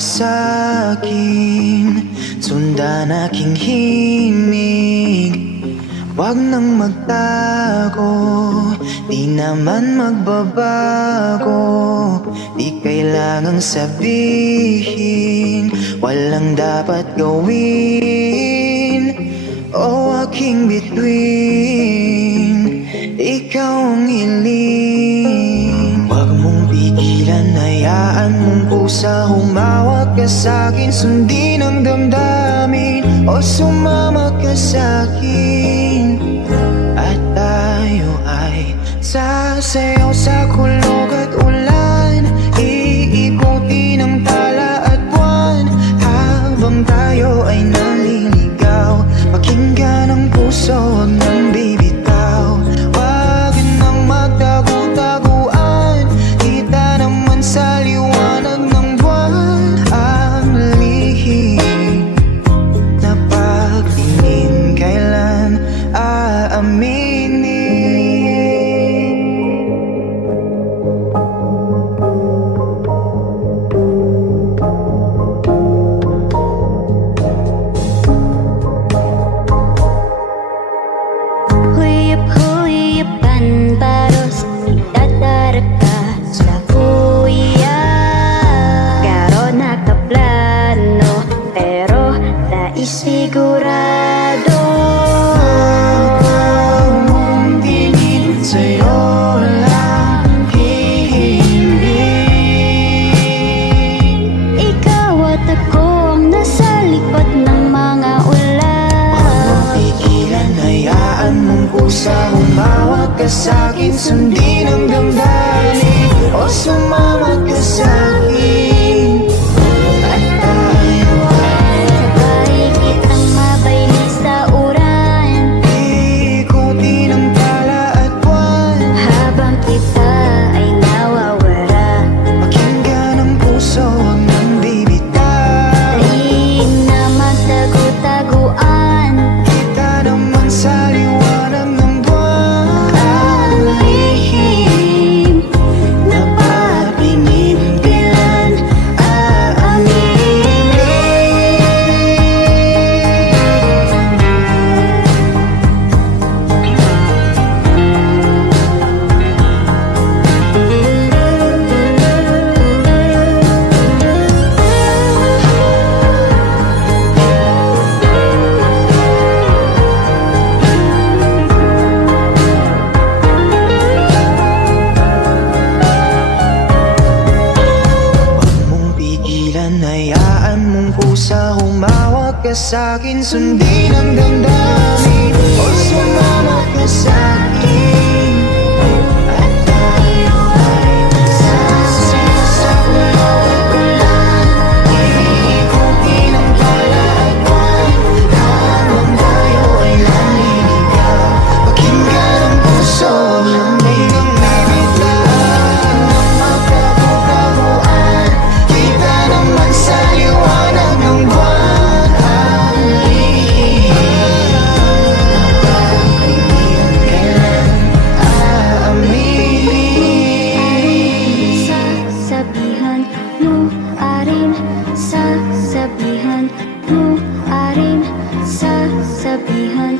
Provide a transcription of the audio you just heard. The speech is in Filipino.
sa'kin, sundan aking himig. Wag nang magtago, di naman magbabago. Di kailangang sabihin, walang dapat gawin. O aking bituin, ikaw ang hiling. Wag mong pigilan, hayaan mong kusa. Humawak ka sa'kin, sundin ang damdamin. O sumama ka sa'kin, at tayo ay sasayaw sa kulog at ulan. Iikutin ang tala at buwan, habang tayo ay naliligaw. Pakinggan ang puso, huwag nang bibitaw. Wag nang magtago-taguan, kita naman sa liwanag ng buwan. Ang lihim na pagtingin, kailan aaminin? Huyapan baros, itatarap ka sa kuya. Karo nakaplano, pero naisigurado. Ikaw mong tingin, sa'yo lang hihiling. Ikaw at ako ang nasa likod ng mga ulan. Huwag mong pigilan, hayaan mong kusa. Humawak ka sa'kin, sundin ang damdamin. O sumama ka sa'kin, at tayo ay Sabay kitang mabayli sa uran, ikutin ang tala at buwan. habang kita ay nawawala. Pakinggan ang puso, huwag nang bibitaw. Taig na magtago-taguan, Kita naman sa liwanag ng buwan. ang lihim na patingin, kailan aaminin? Huwag mong pigilan, hayaan mong kusa. Humawak ka sa'kin, sundin ang damdamin. O sumama ka sa'kin, at tayo ay masasayaw sa kulog at ulan. Iikutin ang tala at buwan, habang tayo ay naliligaw. Pakinggan ang puso, huwag nang bibitaw. Magtago-taguan, kita naman sa liwanag ng buwan. Ang lihim na pag-ibig, kailan aaminin? Sasabihan mo arin, sasabihan mo arin, sasabihan.